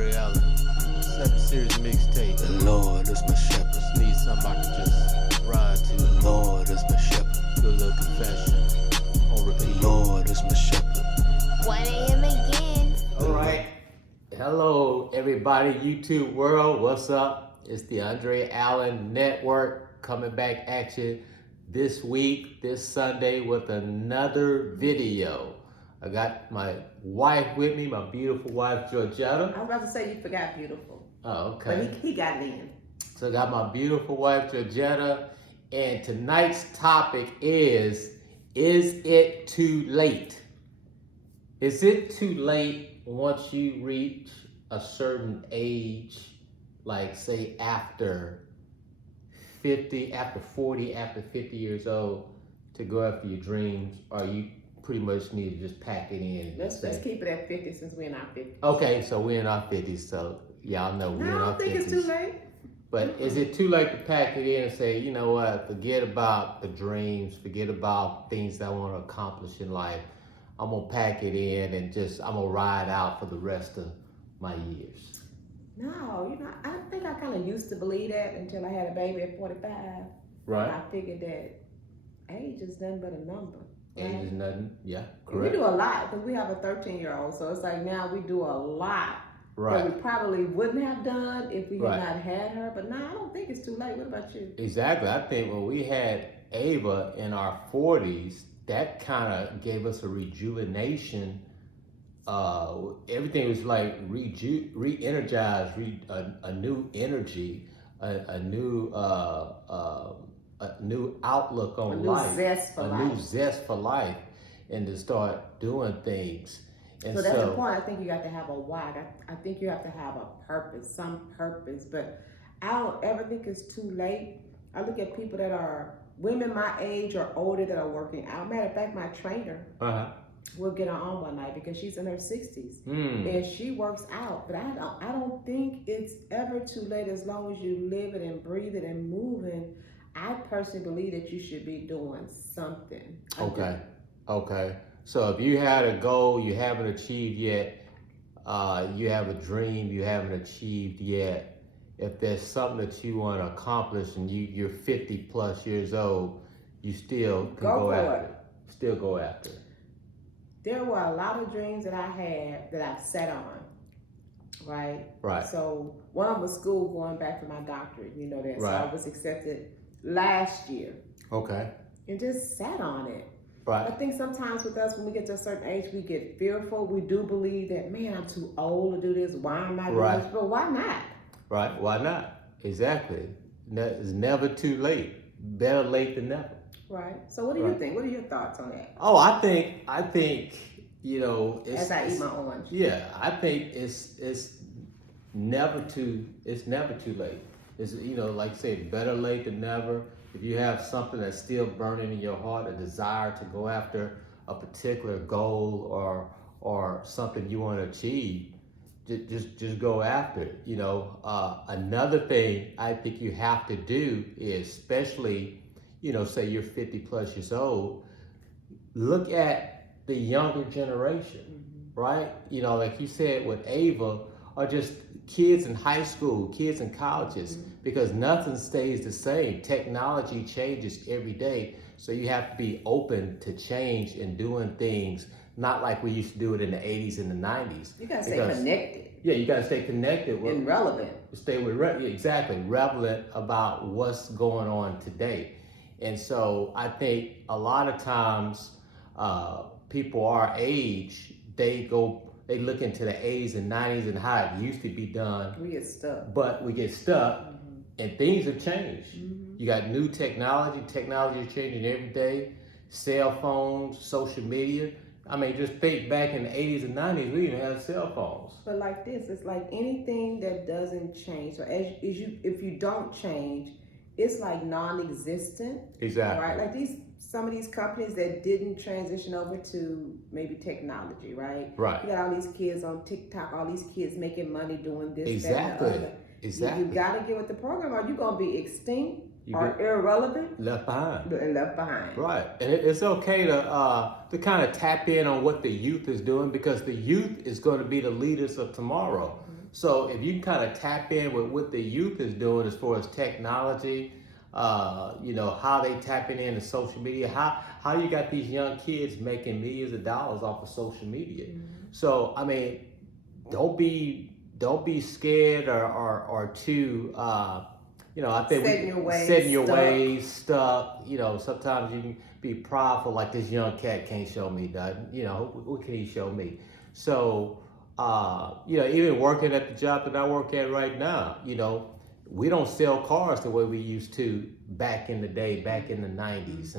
DeAndre Allen, 7-series mixtape. The Lord is my shepherd. Just need somebody to just ride to. The Lord is my shepherd. Do a little confession on repeat. The Lord is my shepherd. 1 a.m. again. All right. Hello, everybody, YouTube world. What's up? It's the Andre Allen Network coming back at you this week, this Sunday, with another video. I got my wife with me, my beautiful wife, Georgetta. I was about to say you forgot beautiful. Oh, okay. But he got it in. So I got my beautiful wife, Georgetta, and tonight's topic is it too late? Is it too late once you reach a certain age, like say after 50, after 40, after 50 years old, to go after your dreams, or you pretty much need to just pack it in? Let's keep it at 50 since we're in our 50s. Okay, so we're in our 50s, so y'all know we're in our 50s. I don't think it's too late. But is it too late to pack it in and say, you know what, forget about the dreams, forget about things that I want to accomplish in life. I'm going to pack it in and I'm going to ride out for the rest of my years? No, I think I kind of used to believe that until I had a baby at 45. Right. And I figured that age is nothing but a number. Age right? is nothing, yeah, We correct. do a lot because we have a 13-year-old. So it's like now we do a lot Right. that we probably wouldn't have done if we had Right. not had her. But no, I don't think it's too late. What about you? Exactly. I think when we had Ava in our 40s, that kind of gave us a rejuvenation. Everything was like re-energized, a new energy, a new outlook on life, new zest for life, and to start doing things. And so that's the point. I think you got to have a why. I think you have to have a purpose, some purpose. But I don't ever think it's too late. I look at people that are women my age or older that are working out. Matter of fact, my trainer will get her on one night because she's in her 60s and she works out. But I don't think it's ever too late as long as you live it and breathe it and moving. I personally believe that you should be doing something. Okay. So if you had a goal you haven't achieved yet, you have a dream you haven't achieved yet, if there's something that you want to accomplish and you're 50 plus years old, you still can go after it. Still go after it. There were a lot of dreams that I had that I've sat on, right? Right. So one of them was school, going back for my doctorate, you know that. Right. So I was accepted last year. Okay. And just sat on it. Right. I think sometimes with us, when we get to a certain age, we get fearful. We do believe that, man, I'm too old to do this. Why am I doing this? But why not? Right. Why not? Exactly. It's never too late. Better late than never. Right. So what do you think? What are your thoughts on that? Oh, I think it's, as I eat my orange. Yeah, I think it's never too late. It's, like I say, better late than never. If you have something that's still burning in your heart, a desire to go after a particular goal or something you want to achieve, just go after it. Another thing I think you have to do is, especially, say you're 50 plus years old, look at the younger generation, right? Like you said with Ava, or just kids in high school, kids in colleges, because nothing stays the same. Technology changes every day. So you have to be open to change and doing things, not like we used to do it in the 80s and the 90s. You gotta stay connected. Yeah, you gotta stay connected. And relevant. Stay exactly, relevant about what's going on today. And so I think a lot of times people our age, they look into the 80s and 90s and how it used to be done. We get stuck. But we get stuck and things have changed. You got new technology. Technology is changing every day. Cell phones, social media. I mean, just think back in the 80s and 90s, we didn't have cell phones. But like this, it's like anything that doesn't change. So if you don't change, it's like non-existent. Exactly. Right? Like some of these companies that didn't transition over to maybe technology, right? Right. You got all these kids on TikTok, all these kids making money doing this, Exactly. that, and the other. Exactly. You got to get with the program or you're going to be extinct. are irrelevant, left behind. and left behind. Right, and it's okay to kind of tap in on what the youth is doing, because the youth is going to be the leaders of tomorrow. So if you can kind of tap in with what the youth is doing as far as technology, how they tapping into social media, how you got these young kids making millions of dollars off of social media. So I mean, don't be scared or too. I think setting your ways stuck. Sometimes you can be prideful, like this young cat can't show me nothing. What can he show me? So, even working at the job that I work at right now, we don't sell cars the way we used to back in the day, back in the 90s.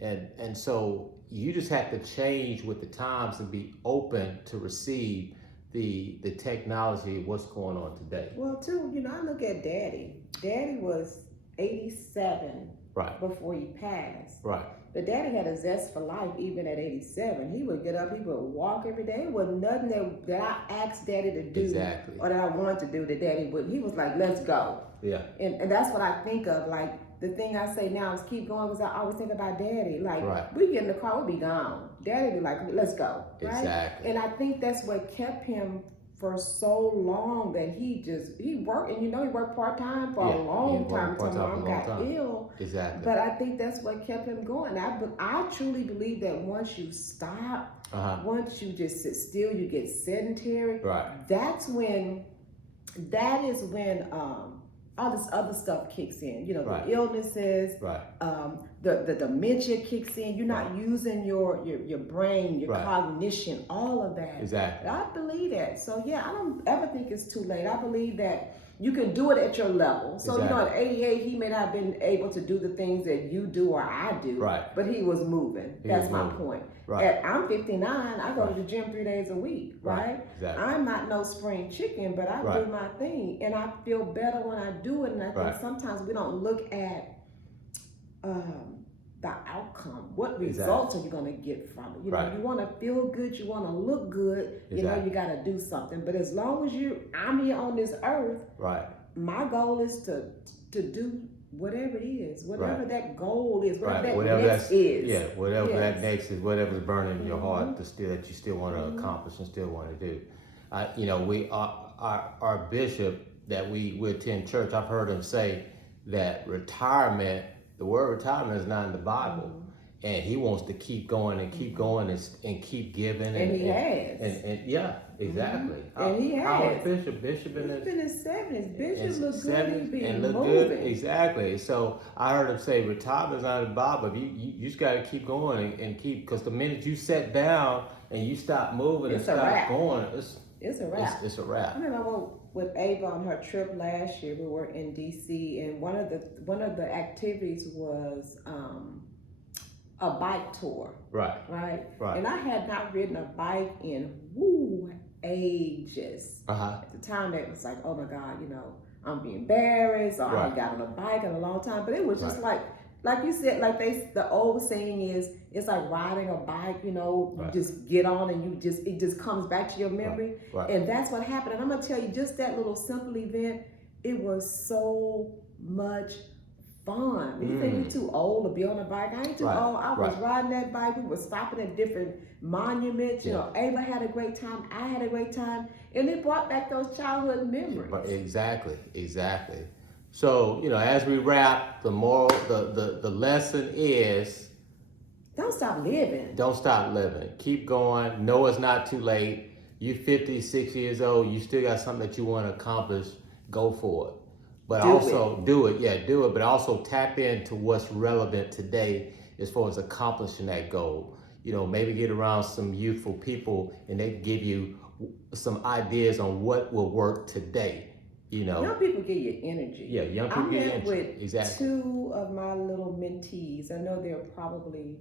And so you just have to change with the times and be open to receive the technology of what's going on today. Well, too, I look at Daddy. Daddy was 87 before he passed. Right. But Daddy had a zest for life even at 87. He would get up, he would walk every day. It was nothing that I asked Daddy to do or that I wanted to do that Daddy wouldn't. He was like, let's go. Yeah. And that's what I think of. Like, the thing I say now is keep going, because I always think about Daddy. Like, we get in the car, we'll be gone. Daddy be like, let's go. Right? Exactly. And I think that's what kept him for so long, that he worked, and he worked part-time for a long time until Mom got ill. Exactly. But I think that's what kept him going. I truly believe that once you stop, once you just sit still, you get sedentary. Right. That is when all this other stuff kicks in. The illnesses, the dementia kicks in. You're not using your brain, your cognition, all of that. Exactly. I believe that. So yeah, I don't ever think it's too late. I believe that you can do it at your level. So at 88, he may not have been able to do the things that you do or I do. Right. But he was moving. That's my point. Right. I'm 59. I go to the gym 3 days a week. Right. Exactly. I'm not no spring chicken, but I do my thing, and I feel better when I do it. And I think sometimes we don't look at the outcome. What results are you going to get from it? You want to feel good, you want to look good, you got to do something. But as long as I'm here on this earth, my goal is to do whatever it is, whatever that goal is, whatever that next is. Yeah, whatever that next is, whatever's burning in your heart that you still want to accomplish and still want to do. Our bishop that we attend church, I've heard him say that the word retirement is not in the Bible. And he wants to keep going and keep going and keep giving. And he has. And yeah, exactly. And he has. How Bishop in his 70s. Bishop looks good. And look good. Exactly. So I heard him say retirement is not in the Bible. You just got to keep going and keep, because the minute you sit down and you stop moving and stop going, it's a wrap. It's a wrap. I remember with Ava on her trip last year, we were in DC, and one of the activities was a bike tour. Right. And I had not ridden a bike in ages. At the time, it was like, oh my God, I'm being embarrassed, or I haven't got on a bike in a long time. But it was just like you said, the old saying is, it's like riding a bike, you just get on and it just comes back to your memory. And that's what happened. And I'm gonna tell you, just that little simple event, it was so much fun. You think you're too old to be on a bike? I ain't too old. I was riding that bike. We were stopping at different monuments. Ava had a great time. I had a great time. And it brought back those childhood memories. Exactly. So, as we wrap, the moral, the lesson is, don't stop living. Don't stop living. Keep going. No, it's not too late. You're 50, 60 years old. You still got something that you want to accomplish. Go for it. But do it. But also tap into what's relevant today as far as accomplishing that goal. Maybe get around some youthful people and they give you some ideas on what will work today. Young people give you energy. Yeah, young people give you energy. I met with two of my little mentees. I know they're probably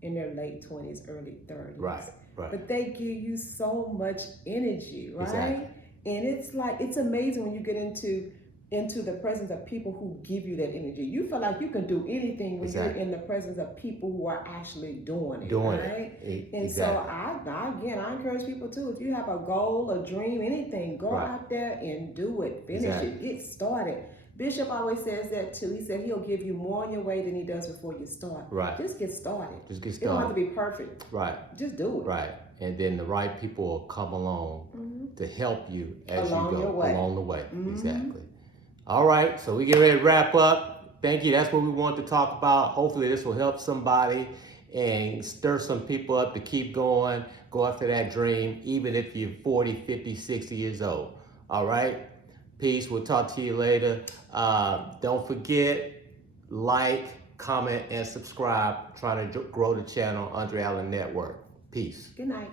in their late 20s, early 30s. Right. But they give you so much energy, right? Exactly. And it's amazing when you get into the presence of people who give you that energy. You feel like you can do anything when you're in the presence of people who are actually doing it, right? And so I encourage people too, if you have a goal, a dream, anything, go out there and do it. Finish it. Get started. Bishop always says that too. He said he'll give you more on your way than he does before you start. Right. Just get started. Just get You don't have to started. be perfect. Right. Just do it. Right. And then the right people will come along to help you as Along you go your way. along the way. Mhm. Exactly. All right. So we get ready to wrap up. Thank you. That's what we want to talk about. Hopefully this will help somebody and stir some people up to keep going, go after that dream, even if you're 40, 50, 60 years old. All right. Peace. We'll talk to you later. Don't forget, like, comment, and subscribe. Trying to grow the channel, Andre Allen Network. Peace. Good night.